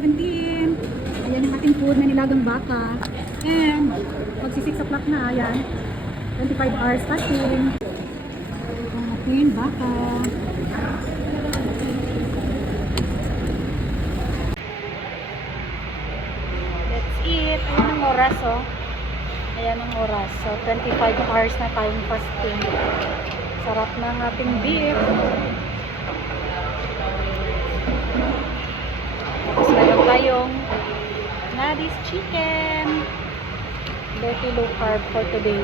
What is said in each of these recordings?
17. Ayan yung ating food na nilagang baka. And magsi 6 o'clock na, ayan. 25 hours fasting. Ang ating baka. Let's eat. Ayan ang oras, oh. Ayan ang oras. So, 25 hours na tayong fasting. Sarap ng ating beef. Tapos meron tayong Nadi's chicken. Dirty low carb for today.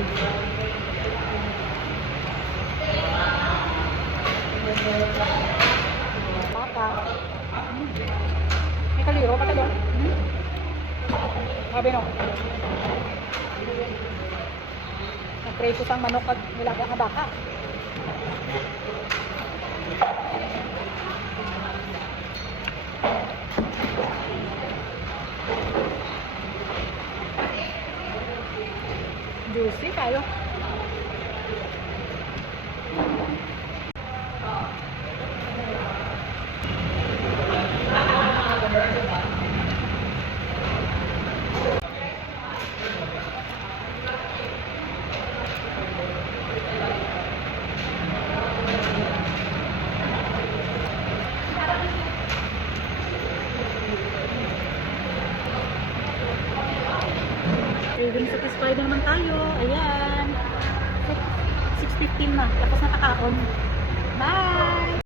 Papa. May kaliro pa doon. Sabi no. Nagpreso sang manok at nilaga nga baka. Juicy kayo. Craving satisfied na naman tayo. Ayan. 6:15 na. Tapos na kakaon. Bye!